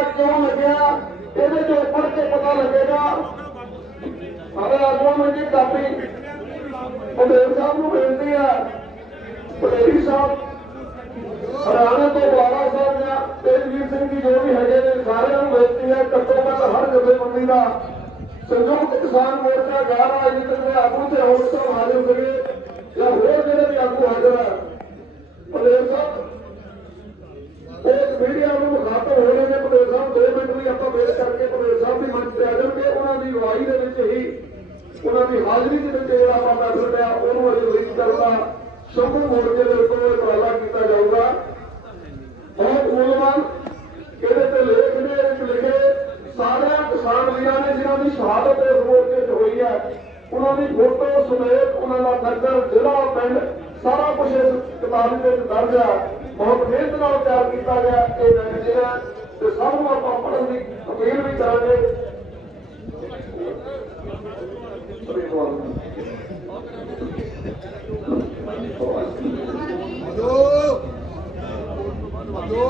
ਲੱਗਿਆ ਕਿਉਂ ਲੱਗਿਆ? ਇਹਦੇ ਚੋਂ ਪੜ੍ਹ ਕੇ ਪਤਾ ਲੱਗੇਗਾ। ਸਾਰੇ ਆਗੂਆਂ ਨੂੰ ਜੀ ਕਾਪੀ ਪਟੇਲ ਸਾਹਿਬ ਨੂੰ ਬੇਨਤੀ ਹੈ ਪਟੇਲ ਸਾਹਿਬ, ਹਰਿਆਣਾ ਤੋਂ ਬਾਲਾ ਸਾਹਿਬ ਜਾਂ ਤੇਜਵੀਰ ਸਿੰਘ ਜੀ ਜੋ ਵੀ ਹੈਗੇ ਨੇ, ਸਾਰਿਆਂ ਨੂੰ ਬੇਨਤੀ ਹੈ ਘੱਟੋ ਘੱਟ ਹਰ ਜਥੇਬੰਦੀ ਦਾ ਸੰਯੁਕਤ ਕਿਸਾਨ ਮੋਰਚਾ ਗਾ ਰਾਜਨੀਤਿਕ ਦੇ ਆਗੂ ਤੇ ਹੋਰ ਤੋਂ ਹਾਜ਼ਰ ਕਰੇ ਜਾਂ ਹੋਰ ਜਿਹੜੇ ਵੀ ਆਗੂ ਹਾਜ਼ਰ ਹੈ ਪਟੇਲ ਸਾਹਿਬ ਉਹ ਮੀਡੀਆ ਨੂੰ ਮੁਖਾਤਬ ਹੋ ਰਹੇ ਨੇ ਪਟੇਲ ਸਾਹਿਬ ਦੋ ਮਿੰਟ ਵੀ ਆਪਾਂ ਵੇਟ ਕਰਕੇ ਪਟੇਲ ਸਾਹਿਬ ਦੀ ਮੰਚ ਤੇ ਆ ਜਾਣਗੇ ਉਹਨਾਂ ਦੀ ਅਗਵਾਈ ਦੇ ਵਿੱਚ ਹੀ ਉਹਨਾਂ ਦੀ ਹਾਜ਼ਰੀ ਦੇ ਵਿੱਚ ਜਿਹੜਾ ਆਪਾਂ ਉਹਨੂੰ ਅਜੇ ਰਿਲੀਜ਼ ਕਰਦਾ ਸ਼ੰਭੂ ਮੋਰਚੇ ਦੇ ਉੱਪਰ ਉਪਰਾਲਾ ਕੀਤਾ ਜਾਊਗਾ। ਬਹੁਤ ਮੂਲਵਾਨ ਇਹਦੇ ਤੇ ਲੇਖ ਨੇ ਵਿੱਚ ਲਿਖੇ, ਸਾਰਿਆਂ ਕਿਸਾਨ ਵੀਰਾਂ ਨੇ ਜਿਨ੍ਹਾਂ ਦੀ ਸ਼ਹਾਦਤ ਇਸ ਮੋਰਚੇ 'ਚ ਹੋਈ ਹੈ, ਉਹਨਾਂ ਦੀ ਫੋਟੋ ਸਮੇਤ ਉਹਨਾਂ ਦਾ ਨਗਰ ਜ਼ਿਲ੍ਹਾ, ਪਿੰਡ, ਸਾਰਾ ਕੁਝ ਇਸ ਕਿਤਾਬ ਦੇ ਵਿੱਚ ਦਰਜ ਹੈ। ਬਹੁਤ ਮਿਹਨਤ ਨਾਲ ਤਿਆਰ ਕੀਤਾ ਗਿਆ, ਇਹ ਮੈਗਜ਼ੀਨ ਹੈ, ਤੇ ਸਭ ਨੂੰ ਆਪਾਂ ਪੜ੍ਹਨ ਦੀ ਅਪੀਲ ਵੀ ਕਰਾਂਗੇ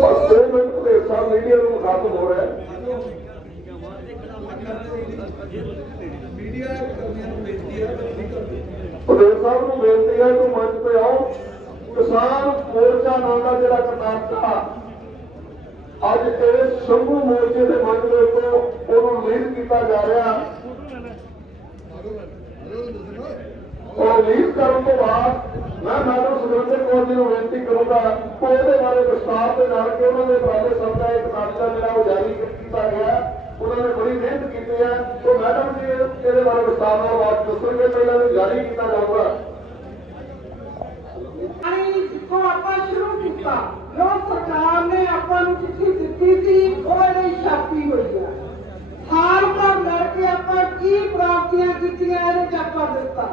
ਬਸ ਦੋ ਮਿੰਟ ਦੇ ਸਾਹਿਬ ਮੀਡੀਆ ਨੂੰ ਮੁਖਾਤਬ ਹੋ ਰਿਹਾ ਹੈ ਪਟੇਲ ਸਾਹਿਬ ਨੂੰ ਬੇਨਤੀ ਹੈ ਕਿ ਮੰਚ ਤੇ ਆਓ, ਕਿਸਾਨ ਮੋਰਚਾ ਨਾਂ ਦਾ ਜਿਹੜਾ ਕਿਤਾਬਚਾ ਅੱਜ ਇਸ ਸ਼ੰਭੂ ਮੋਰਚੇ ਦੇ ਮੰਚ ਦੇ ਉੱਪਰ ਉਹਨੂੰ ਰਿਲੀਜ਼ ਕੀਤਾ ਜਾ ਰਿਹਾ। ਉਹ ਰਿਲੀਜ਼ ਕਰਨ ਤੋਂ ਬਾਅਦ ਮੈਂ ਮੈਡਮ ਸੁਰਿੰਦਰ ਕੌਰ ਜੀ ਨੂੰ ਬੇਨਤੀ ਕਰੂੰਗਾ ਕਿ ਉਹਦੇ ਬਾਰੇ ਵਿਸਥਾਰ ਦੇ ਨਾਲ ਕਿ ਉਹਨਾਂ ਦੇ ਬਾਰੇ ਸਭ ਦਾ ਇੱਕ ਕਿਤਾਬਚਾ ਜਿਹੜਾ ਉਹ ਜਾਰੀ ਕੀਤਾ ਗਿਆ ਉਹਨਾਂ ਨੇ ਬੜੀ ਮਿਹਨਤ ਕੀਤੀ ਹੈ। ਉਹ ਮੈਡਮ ਜੀ ਇਹਦੇ ਬਾਰੇ ਵਿਸਤਾਰ ਨਾਲ ਬਾਤ ਦੱਸਣਗੇ ਪਹਿਲਾਂ ਨੂੰ ਜਾਰੀ ਕੀਤਾ ਜਾਊਗਾ। ਅਸੀਂ ਆਪਾਂ ਸ਼ੁਰੂ ਕੀਤਾ ਜੋ ਸਰਕਾਰ ਨੇ ਆਪਾਂ ਨੂੰ ਚਿੱਠੀ ਦਿੱਤੀ ਸੀ ਉਹ ਇਹਦੀ ਛਾਪੀ ਹੋਈ ਆ ਸਾਲ ਭਰ ਲੜ ਕੇ ਆਪਾਂ ਕੀ ਪ੍ਰਾਪਤੀਆਂ ਕੀਤੀਆਂ ਇਹਦੇ ਚ ਆਪਾਂ ਦਿੱਤਾ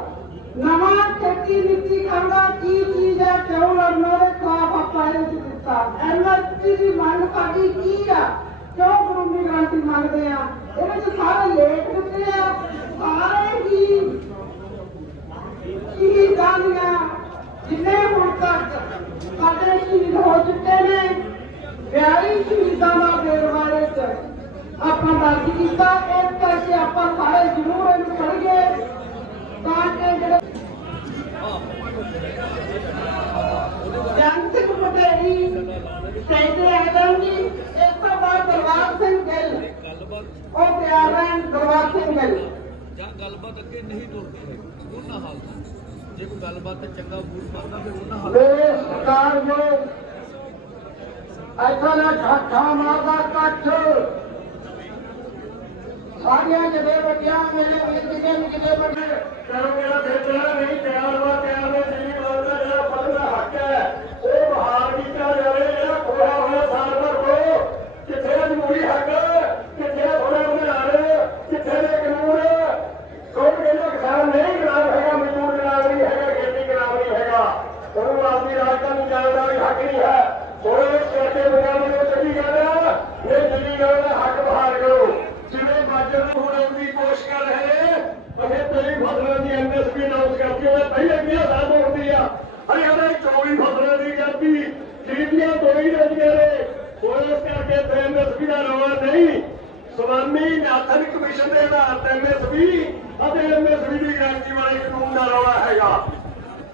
ਨਵਾਂ ਖੇਤੀ ਨੀਤੀ ਕਰਨਾ ਕੀ ਚੀਜ਼ ਹੈ ਕਿਉਂ ਲੜਨਾ ਦੇ ਖਿਲਾਫ ਆਪਾਂ ਇਹਦੇ ਦਿੱਤਾ ਐਮਐਸਪੀ ਦੀ ਮੰਗ ਸਾਡੀ ਕੀ ਆ ਕਿਉਂ ਕਾਨੂੰਨੀ ਗਾਰੰਟੀ ਮੰਗਦੇ ਆ ਇਹਦੇ ਚ ਸਾਰੇ ਲੇਖ ਦਿੱਤੇ ਆ ਸਾਰੇ ਹੀ ਸ਼ਹੀਦਾਂ ਦੀਆਂ ਜਿੰਨੇ ਹੁਣ ਤੱਕ ਸਾਡੇ ਸ਼ਹੀਦ ਹੋ ਚੁੱਕੇ ਨੇ 42 ਸ਼ਹੀਦਾਂ ਦਾ ਬੇਰਵਾਰੇ ਚ ਆਪਾਂ ਦਰਜ ਕੀਤਾ ਇਸ ਕਰਕੇ ਆਪਾਂ ਸਾਰੇ ਜ਼ਰੂਰ ਇਹਨੂੰ ਪੜ੍ਹੀਏ ਤਾਂ ਕਿ ਜਿਹੜੇ ਜੰਗ ਸਿੰਘ ਪਟੇਰੀ ਸੈਦੇ ਆਦਮ ਜੀ ਇਸ ਤੋਂ ਬਾਅਦ ਦਰਬਾਰ ਸਿੰਘ ਗਿੱਲ ਉਹ ਤਿਆਰ ਰਹਿਣ ਦਰਬਾਰ ਸਿੰਘ ਗਿੱਲ ਜਾਂ ਗੱਲਬਾਤ ਅੱਗੇ ਨਹੀਂ ਤੁਰਦੀ ਹੈ ਉਹਨਾਂ ਹਾਲਤਾਂ ਜੇ ਕੋਈ ਗੱਲਬਾਤ ਤੇ ਚੰਗਾ ਮੂਡ ਕਰਦਾ ਫਿਰ ਉਹਨਾਂ ਹਾਲਤਾਂ ਮੇਰੇ ਸਰਕਾਰ ਜੋ ਐਸਾ ਨਾ ਠਾਠਾ ਮਾਰਦਾ ਕੱਠ ਸਾਰੀਆਂ ਜਿਹੜੇ ਮੇਰੇ ਵਿੱਚ ਜਿੰਨੇ ਵੀ ਕਿਤੇ ਵੱਡੇ ਕਰੋ ਮੇਰਾ ਬੇਟਾ ਨਹੀਂ ਤਿਆਰ ਵਾ ਤਿਆਰ ਦੇ ਨਹੀਂ ਬੋਲਦਾ ਜਿਹੜਾ ਪਦ ਦਾ ਹੱਕ ਹੈ, ਉਹ ਬਹਾਲ ਕੀਤਾ ਜਾਵੇ, ਜਿਹੜਾ ਖੋਇਆ ਹੋਇਆ ਸਾਲ ਭਰ ਕੋ ਕਿੱਥੇ ਜਮਹੂਰੀ ਹੱਕ? ਕਿੱਥੇ ਥੋੜਾ ਅਧਿਕਾਰ ਕਿੱਥੇ ਦੇ ਕਾਨੂੰਨ ਕੋਈ ਕਹਿੰਦਾ ਕਿਸਾਨ ਨਹੀਂ ਖਰਾਬ ਹੈਗਾ, ਮਜ਼ਦੂਰ ਖਰਾਬ ਨਹੀਂ ਹੈਗਾ, ਖੇਤੀ ਖਰਾਬ ਨਹੀਂ ਹੈਗਾ। ਉਹਨੂੰ ਆਪਣੀ ਰਾਜਧਾਨੀ ਜਾਣ ਦਾ ਵੀ ਹੱਕ ਨਹੀਂ ਹੈ। ਹੋਰ ਇਸ ਕਰਕੇ ਨੂੰ ਚੰਗੀ ਗੱਲ ਹੈ ਇਹ ਚੰਗੀ ਗੱਲ ਦਾ ਹੱਕ ਬਹਾਲ ਕਰੋ। ਜਿਵੇਂ ਬਾਜਰ ਨੂੰ ਹੁਣ ਆਉਣ ਦੀ ਕਰ ਰਹੇ ਨੇ ਅਗੇ ਤੇਰੀ ਫਸਲਾਂ ਦੀ ਐਮਐਸਪੀ ਅਨਾਉਂਸ ਕਰਤੀ ਉਹਨੇ ਪਹਿਲੇ ਵੀ ਆਜ਼ਾਦ ਹੁੰਦੀ ਆ। ਹਰਿਆਣਾ 24 ਫਸਲਾਂ ਦੀ ਕਰਤੀ, ਖਰੀਦੀਆਂ ਦੋ ਹੀ ਰਹਿੰਦੀਆਂ ਨੇ। ਹੋਰ ਕਰਕੇ ਤੇ ਐਮਐਸਪੀ ਦਾ ਰੌਲਾ ਨਹੀਂ। ਸਵਾਮੀ ਨਾਥਨ ਕਮਿਸ਼ਨ ਦੇ ਆਧਾਰ ਤੇ ਐਮਐਸਪੀ ਅਤੇ ਐਮਐਸਪੀ ਦੀ ਗਾਰੰਟੀ ਵਾਲੇ ਕਾਨੂੰਨ ਦਾ ਰੌਲਾ ਹੈਗਾ।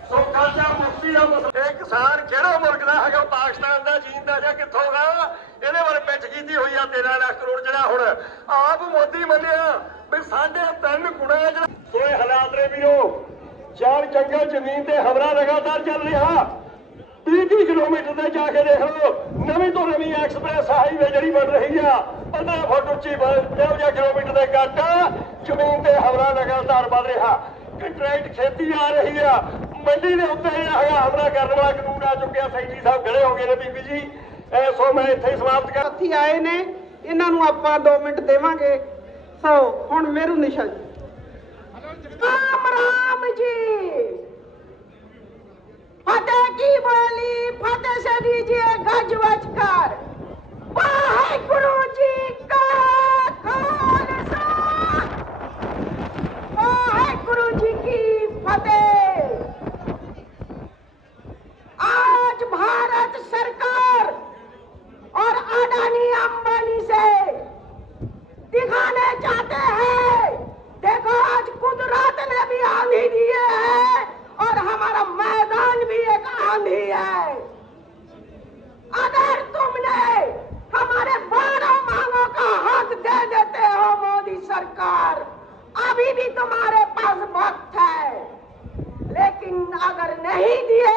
ਸੋ ਕਾਚਾ ਮੁਕਤੀ ਦਾ ਮਸਲਾ ਕਿਸਾਨ ਕਿਹੜਾ ਮੁਲਕ ਦਾ ਹੈਗਾ ਪਾਕਿਸਤਾਨ ਦਾ, ਚੀਨ ਜਾਂ ਕਿੱਥੋਂ ਦਾ? ਇਹਦੇ ਕੀਤੀ ਹੋਈ ਆ 13 ਲੱਖ ਕਰੋੜ ਜਿਹੜਾ ਹੁਣ ਆਪ ਮੋਦੀ ਮੰਨਿਆ ਵੀ ਸਾਡੇ ਤਿੰਨ ਗੁਣਾ ਜਿਹੜਾ ਕੋਈ ਹਾਲਾਤ ਨੇ ਵੀਰੋ, ਚਾਰ ਜੰਗਲ ਜ਼ਮੀਨ ਤੇ ਹਮਲਾ ਲਗਾਤਾਰ ਚੱਲ ਰਿਹਾ। 30 ਕਿਲੋਮੀਟਰ ਤੇ ਜਾ ਕੇ ਦੇਖ ਲਓ, ਨਵੀਂ ਤੋਂ ਨਵੀਂ ਐਕਸਪ੍ਰੈਸ ਹਾਈਵੇ ਜਿਹੜੀ ਬਣ ਰਹੀ ਆ 15 ਫੁੱਟ ਉੱਚੀ 50 ਕਿਲੋਮੀਟਰ ਦੇ ਘੱਟ ਜ਼ਮੀਨ ਤੇ ਹਮਲਾ ਲਗਾਤਾਰ ਵੱਧ ਰਿਹਾ। ਕੰਟਰੈਕਟ ਖੇਤੀ ਆ ਰਹੀ ਆ, ਮੰਡੀ ਦੇ ਉੱਤੇ ਜਿਹੜਾ ਹੈਗਾ ਹਮਲਾ ਕਰਨ ਵਾਲਾ ਕਾਨੂੰਨ ਆ ਚੁੱਕਿਆ, ਸੈਕਟਰੀ ਸਾਹਿਬ ਖੜੇ ਹੋ ਗਏ ਨੇ ਬੀਬੀ ਜੀ। ਸੋ ਮੈਂ ਇੱਥੇ ਸਮਾਪਤ ਕਰ ਸਾਥੀ ਆਏ ਨੇ, ਇਹਨਾਂ ਨੂੰ ਆਪਾਂ 2 ਮਿੰਟ ਦੇਵਾਂਗੇ। ਸੋ, ਹੁਣ ਮੇਰੂ ਨਿਸ਼ਾ ਜੀ ਰਾਮ ਰਾਮ ਜੀ! ਫਤਿਹ ਕੀ ਬੋਲੀ? ਫਤਿਹ ਸੇ ਦੀजिए ਗੱਜ ਵੱਜ अगर नहीं दिए,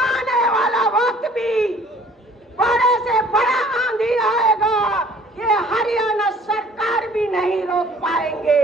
आने वाला वक्त भी बड़े से बड़ा आंधी आएगा। ये हरियाणा सरकार भी नहीं रोक पाएँगे।